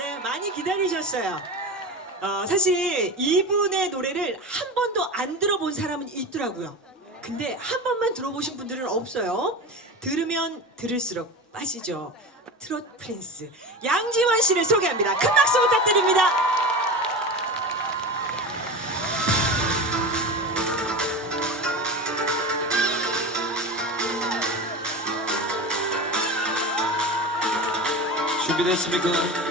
네, 많이 기다리셨어요. 어, 사실 이분의 노래를 한 번도 안 들어본 사람은 있더라고요. 근데 한 번만 들어보신 분들은 없어요. 들으면 들을수록 빠지죠. 트롯 프린스 양지원 씨를 소개합니다. 큰 박수 부탁드립니다. 준비됐습니까?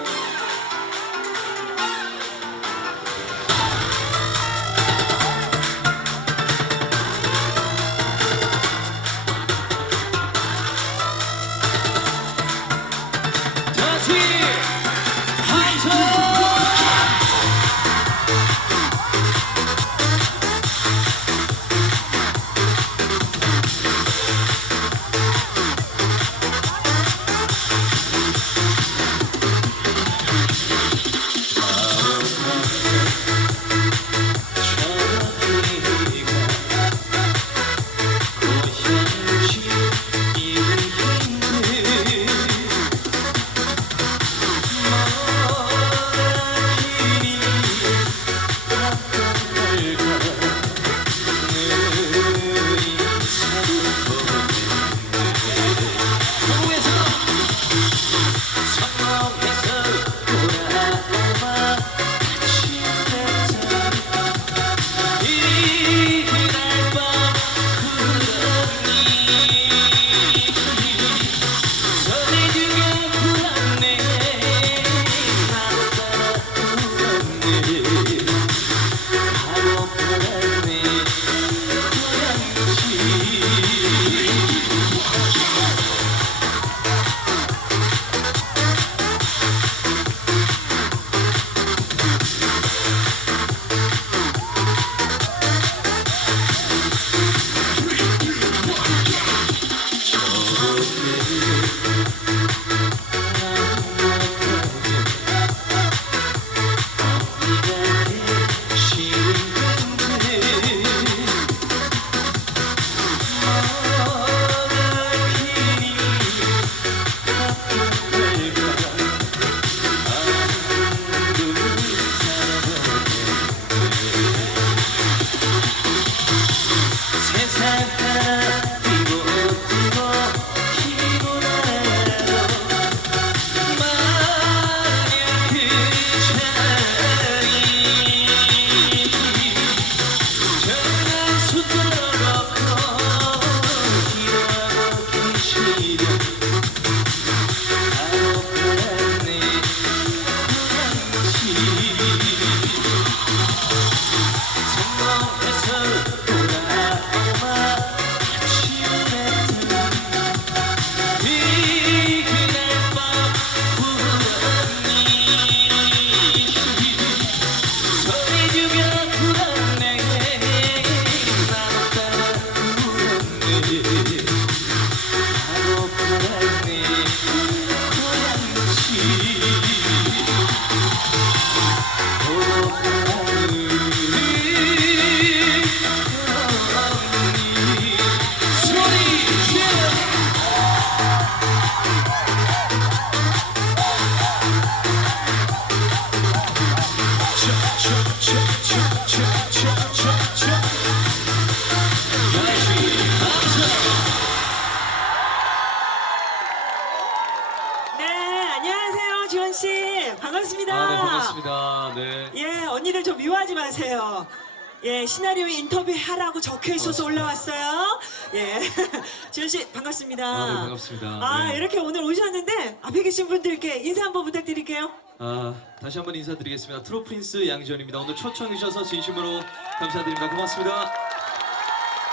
시나리오 인터뷰 하라고 적혀 있어서 올라왔어요. 예, 지원 씨 반갑습니다. 아, 네, 반갑습니다. 아, 네. 이렇게 오늘 오셨는데 앞에 계신 분들께 인사 한번 부탁드릴게요. 아, 다시 한번 인사드리겠습니다. 트로 프린스 양지원입니다. 오늘 초청해 주셔서 진심으로 감사드립니다. 고맙습니다.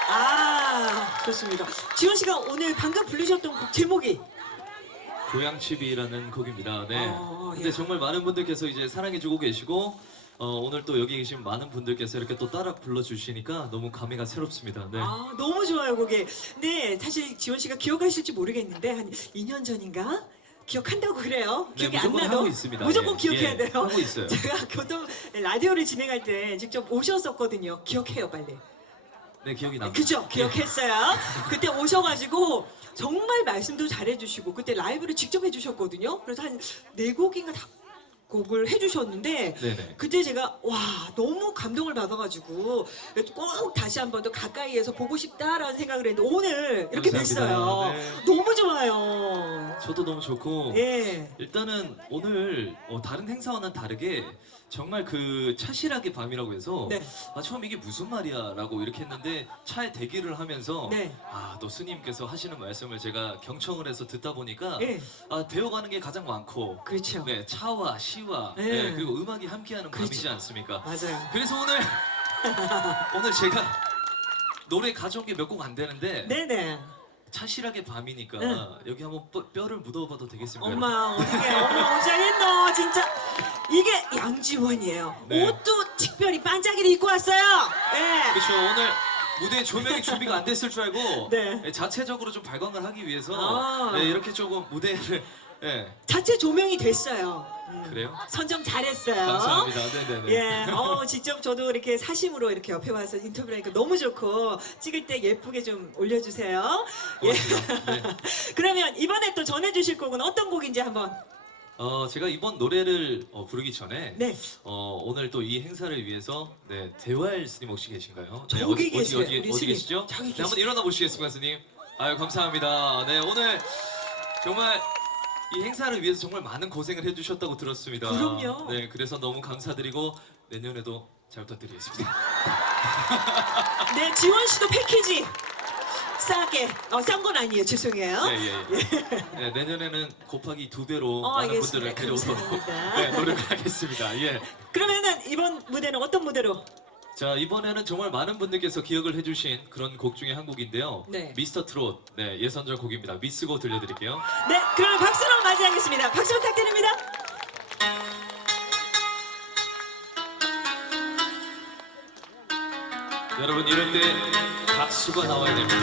아, 좋습니다. 지원 씨가 오늘 방금 부르셨던 곡 제목이 고향집이라는 곡입니다. 네. 어, 근데 야. 정말 많은 분들께서 이제 사랑해주고 계시고 어, 오늘 또 여기 계신 많은 분들께서 이렇게 또 따라 불러주시니까 너무 감회가 새롭습니다. 네. 아, 너무 좋아요, 곡이. 근데 사실 지원 씨가 기억하실지 모르겠는데 한 2년 전인가? 기억한다고 그래요. 네, 기억이 안 무조건 나도 하고 있습니다. 무조건 예, 기억해야 예, 돼요. 하고 있어요. 제가 교통 라디오를 진행할 때 직접 오셨었거든요. 기억해요, 빨리. 네, 기억이 납니다. 그죠? 기억했어요. 그때 오셔가지고 정말 말씀도 잘해주시고 그때 라이브를 직접 해주셨거든요. 그래서 한 네 곡인가 다 곡을 해주셨는데 네네. 그때 제가 와 너무 감동을 받아가지고 꼭 다시 한 번 더 가까이에서 보고 싶다라는 생각을 했는데 오늘 이렇게 감사합니다. 뵀어요. 네. 너무 좋아요. 저도 너무 좋고 예. 일단은 오늘 어, 다른 행사와는 다르게 정말 그 차실하게 밤이라고 해서 네. 아 처음 이게 무슨 말이야라고 이렇게 했는데 차에 대기를 하면서 네. 아또 스님께서 하시는 말씀을 제가 경청을 해서 듣다 보니까 예. 아 배워가는 게 가장 많고 그렇죠. 네 차와 시와 네. 네, 그리고 음악이 함께하는 밤이지 그렇죠. 않습니까? 맞아요. 그래서 오늘 오늘 제가 노래 가져온 게 몇 곡 안 되는데 네네. 차실하게 밤이니까 네. 여기 한번 뼈, 뼈를 묻어봐도 되겠습니까? 엄마 어떻게 엄마 오자겠노 진짜 이게 양지원이에요. 네. 옷도 특별히 반짝이를 입고 왔어요. 예. 그렇죠 오늘 무대 조명이 준비가 안 됐을 줄 알고 네. 자체적으로 좀 발광을 하기 위해서 아. 네, 이렇게 조금 무대를 예 자체 조명이 됐어요. 음. 그래요? 선점 잘했어요. 감사합니다 네네네 예, 어, 직접 저도 이렇게 사심으로 이렇게 옆에 와서 인터뷰를 하니까 너무 좋고 찍을 때 예쁘게 좀 올려주세요. 예. 고맙습니다. 네. 그러면 이번에 또 전해주실 곡은 어떤 곡인지 한번. 어 제가 이번 노래를 어, 부르기 전에 네. 어, 오늘 또 이 행사를 위해서 네, 대활 스님 혹시 계신가요? 네, 저기 어디, 계세요, 어디, 우리 어디, 어디 스님. 계시죠? 저기 네. 한번 일어나 보시겠습니까, 스님? 아유, 감사합니다. 네, 오늘 정말 이 행사를 위해서 정말 많은 고생을 해주셨다고 들었습니다. 그럼요. 네, 그래서 너무 감사드리고 내년에도 잘 부탁드리겠습니다. 네, 지원 씨도 패키지 싸게. 어, 싼 건 아니에요. 죄송해요. 예, 예, 예. 네, 내년에는 곱하기 두 배로 어, 많은 알겠습니다. 분들을 데려오도록 감사합니다. 네, 노력하겠습니다. 예. 그러면은 이번 무대는 어떤 무대로? 자 이번에는 정말 많은 분들께서 기억을 해주신 그런 곡 중에 한 곡인데요. 네. 미스터 트롯 네 예선전 곡입니다. 미스고 들려드릴게요. 네, 그러면 박수로 맞이하겠습니다. 박수 부탁드립니다. 여러분 이럴 때 박수가 나와야 됩니다.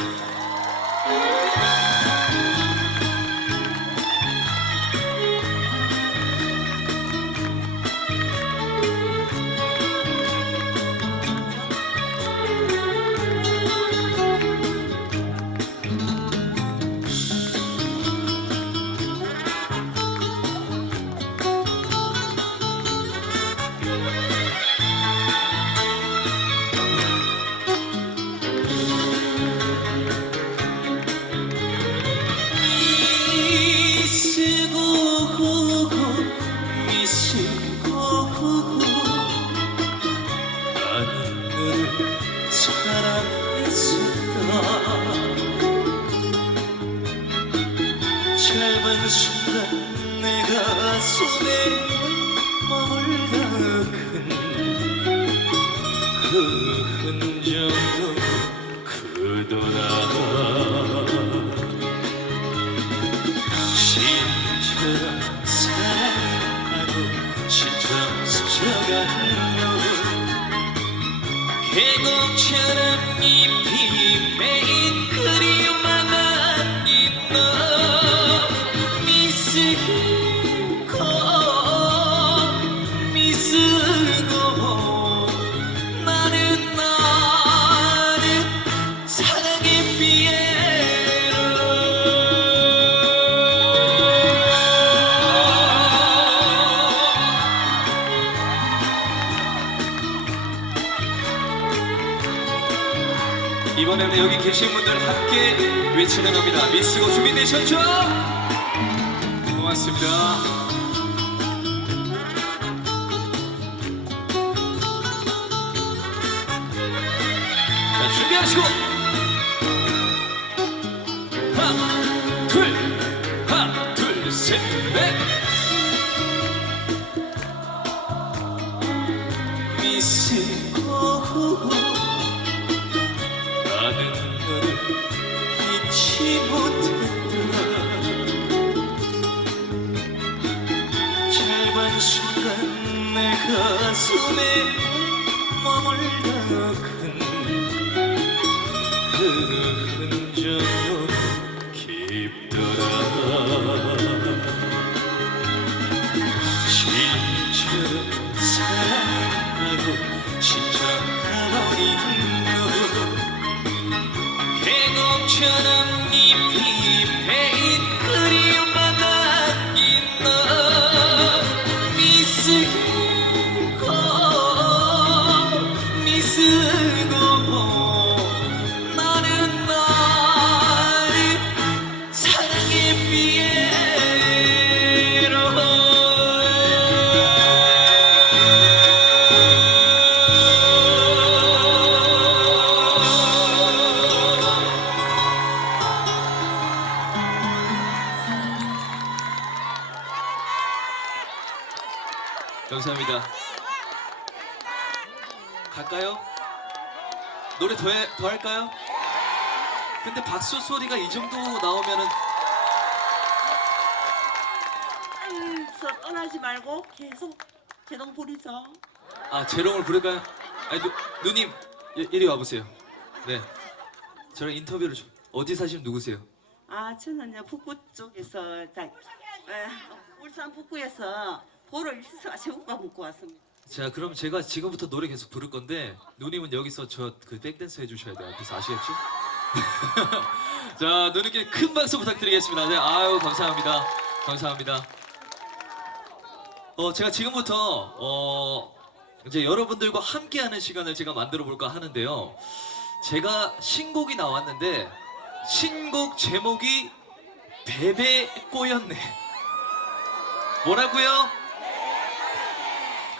내 가슴에 머물다 큰그 흔적도 그더라 신처럼 사랑하고 신처럼 스쳐가는 너 계곡처럼 잎 이번에는 여기 계신 분들 함께 외치는 겁니다. 미스고 준비되셨죠? 고맙습니다. 자, 준비하시고 하나, 둘, 하나, 둘, 셋, 넷. 머물다 큰그 흔적도 깊더라 감사합니다. 갈까요? 노래 더, 해, 더 할까요? 근데 박수 소리가 이 정도 나오면은 서 떠나지 말고 계속 제동 부리죠. 아 재롱을 부를까요? 아니 누, 누님 이- 이리 와보세요. 네, 저랑 인터뷰를 좀 어디 사시는 누구세요? 아 저는요 북구 쪽에서 자, 에, 울산 북구에서 보를 일시서 새우가 먹고 왔습니다. 자 그럼 제가 지금부터 노래 계속 부를 건데 누님은 여기서 저 그 백댄스 해주셔야 돼요. 그래서 아시겠죠? 자 누님께 큰 박수 부탁드리겠습니다. 네, 아유 감사합니다. 감사합니다. 어 제가 지금부터 어 이제 여러분들과 함께하는 시간을 제가 만들어 볼까 하는데요. 제가 신곡이 나왔는데 신곡 제목이 베베 꼬였네. 뭐라고요?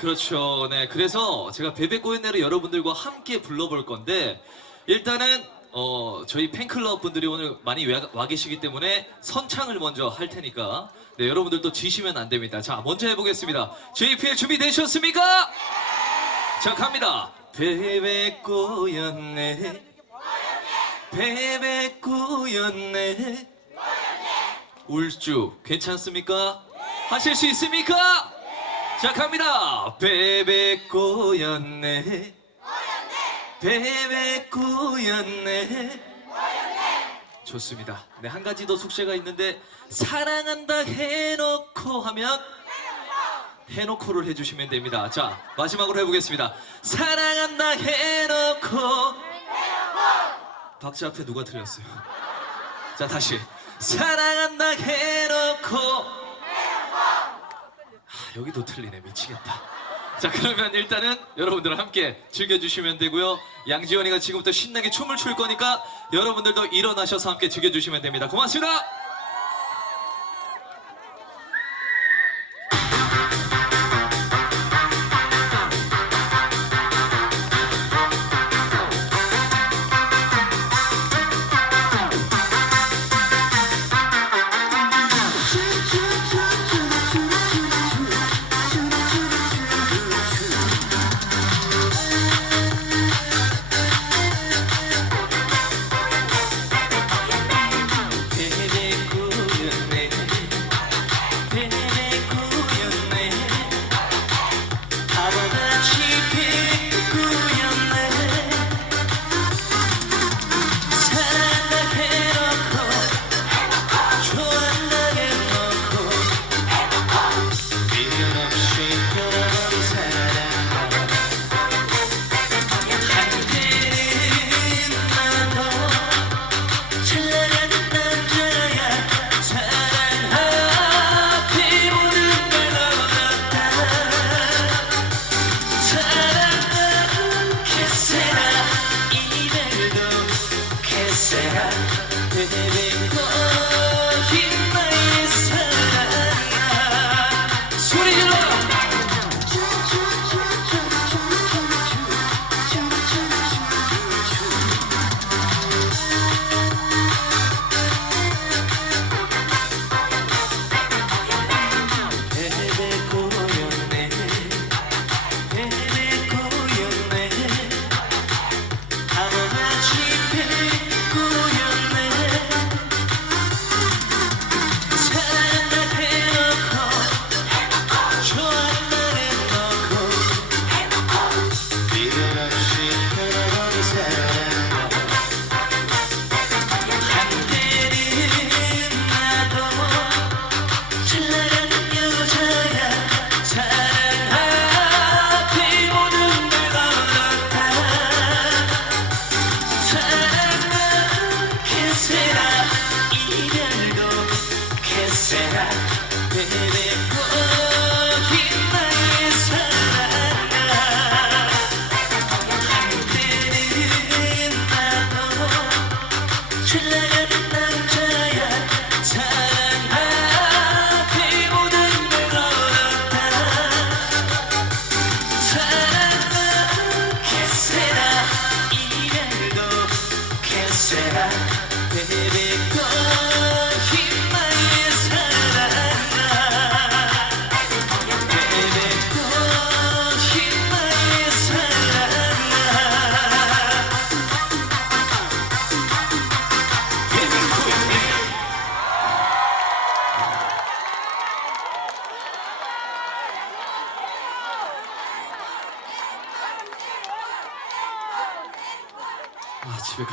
그렇죠. 네. 그래서 제가 베베 꼬연네를 여러분들과 함께 불러볼 건데 일단은 어, 저희 팬클럽 분들이 오늘 많이 와, 와 계시기 때문에 선창을 먼저 할 테니까 네, 여러분들도 지시면 안 됩니다. 자, 먼저 해보겠습니다. JPL 준비되셨습니까? 자, 갑니다. 베베 꼬였네. 베베 꼬였네. 울주 괜찮습니까? 하실 수 있습니까? 자 갑니다. 베베 꼬였네. 베베 꼬였네. 좋습니다. 네 한 가지 더 숙제가 있는데 사랑한다 해놓고 하면 해놓고를 해주시면 됩니다. 자 마지막으로 해보겠습니다. 사랑한다 해놓고. 박자 앞에 누가 틀렸어요? 자 다시. 사랑한다 해놓고. 아, 여기도 틀리네. 미치겠다. 자 그러면 일단은 여러분들 함께 즐겨주시면 되고요. 양지원이가 지금부터 신나게 춤을 출 거니까 여러분들도 일어나셔서 함께 즐겨주시면 됩니다. 고맙습니다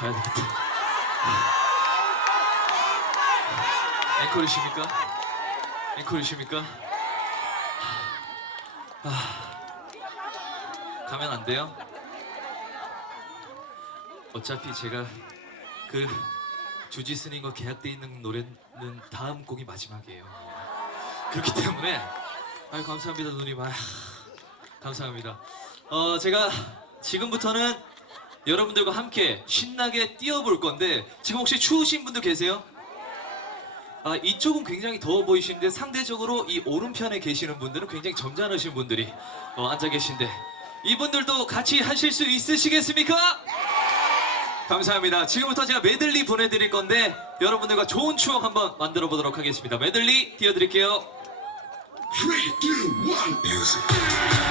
가야 되겠다. 앵콜이십니까? 앵콜이십니까? 아, 가면 안 돼요? 어차피 제가 그 주지 스님과 계약돼 있는 노래는 다음 곡이 마지막이에요. 그렇기 때문에 아유 감사합니다 누님. 아 감사합니다. 어 제가 지금부터는 여러분들과 함께 신나게 뛰어볼 건데 지금 혹시 추우신 분들 계세요? 아 이쪽은 굉장히 더워 보이시는데 상대적으로 이 오른편에 계시는 분들은 굉장히 점잖으신 분들이 어, 앉아 계신데 이분들도 같이 하실 수 있으시겠습니까? 감사합니다. 지금부터 제가 메들리 보내드릴 건데 여러분들과 좋은 추억 한번 만들어 보도록 하겠습니다. 메들리 띄워드릴게요. Three, two, one, music. One,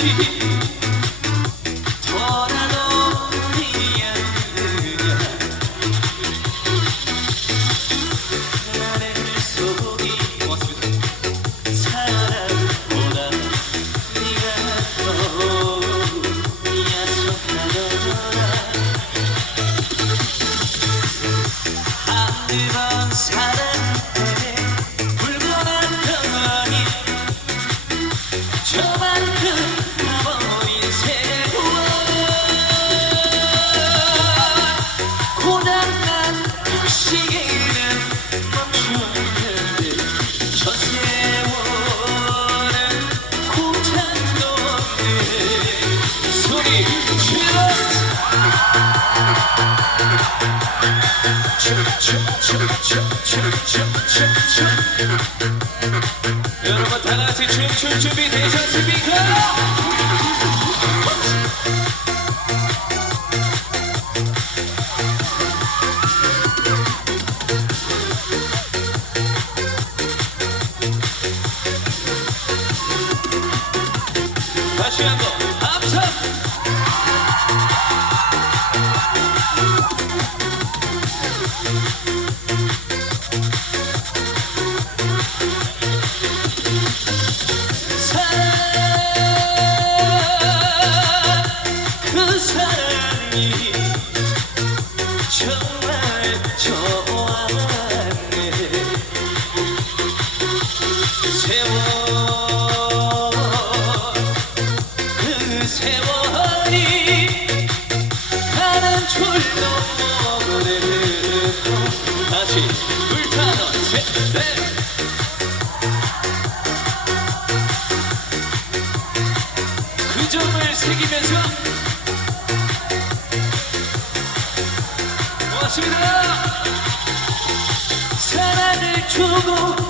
she 여러분 다 같이 춤출 준비 되셨습니까? go.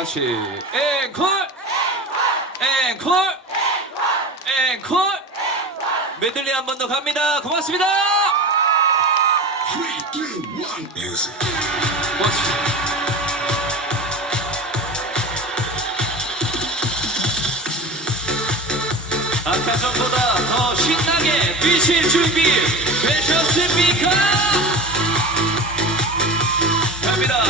같이 앵콜! 앵콜! 앵콜! 메들리 한 번 더 갑니다. 고맙습니다. 아까 전보다 더 신나게 뛰실 준비 되셨습니까? 갑니다.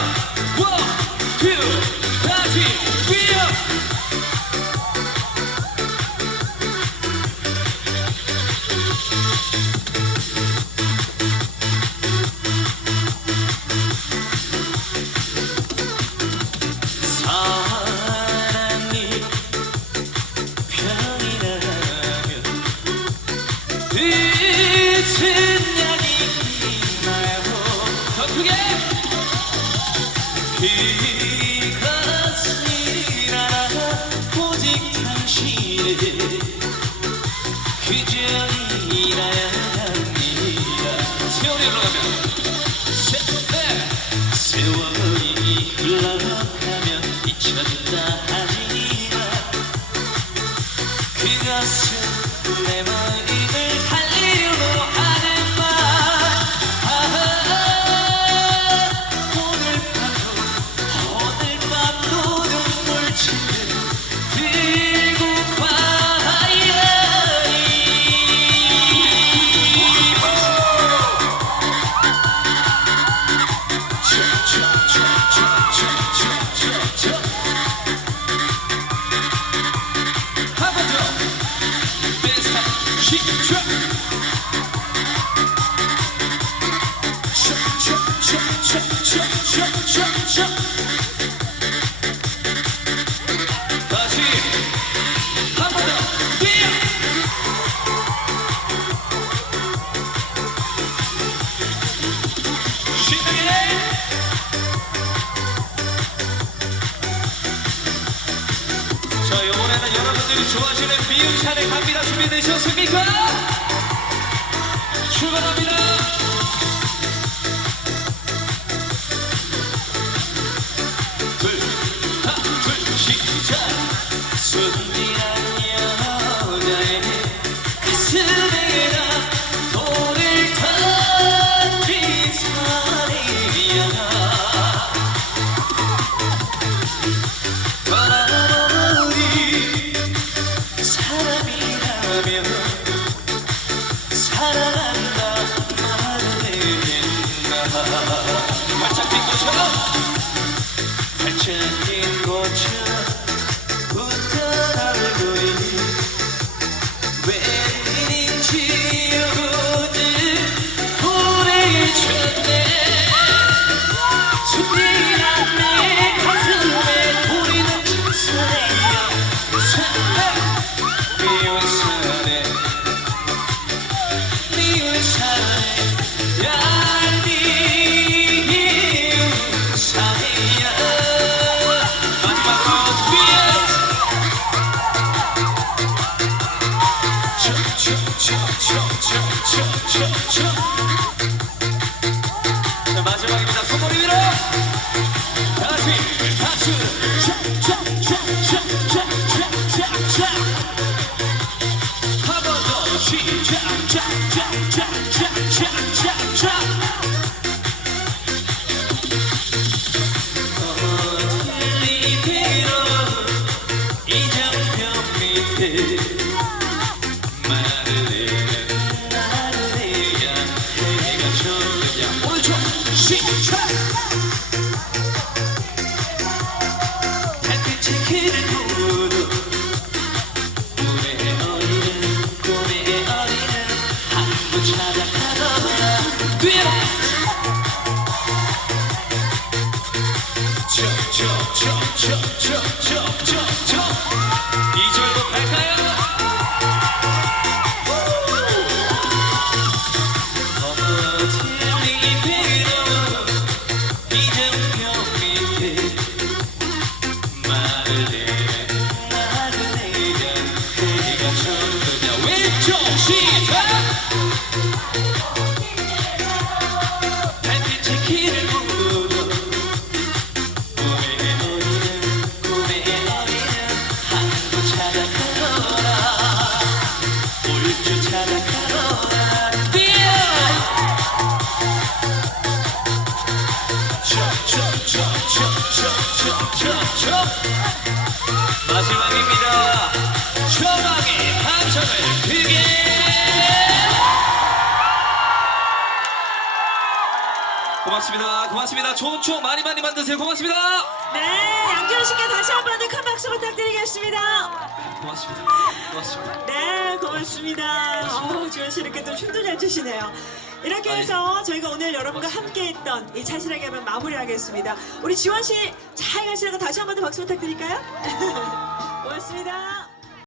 준비되셨습니까? 출발합니다. Marilyn. 좋은 추억 많이 많이 만드세요. 고맙습니다. 네, 양지원 씨께 다시 한 번 더 큰 박수 부탁드리겠습니다. 고맙습니다. 고맙습니다. 네, 고맙습니다. 어, 지원 씨 이렇게 또 춤도 잘 추시네요. 이렇게 해서 저희가 오늘 여러분과 고맙습니다. 함께 했던 이 차실하게 한번 마무리하겠습니다. 우리 지원 씨 잘 가시라고 다시 한 번 더 박수 부탁드릴까요? 고맙습니다.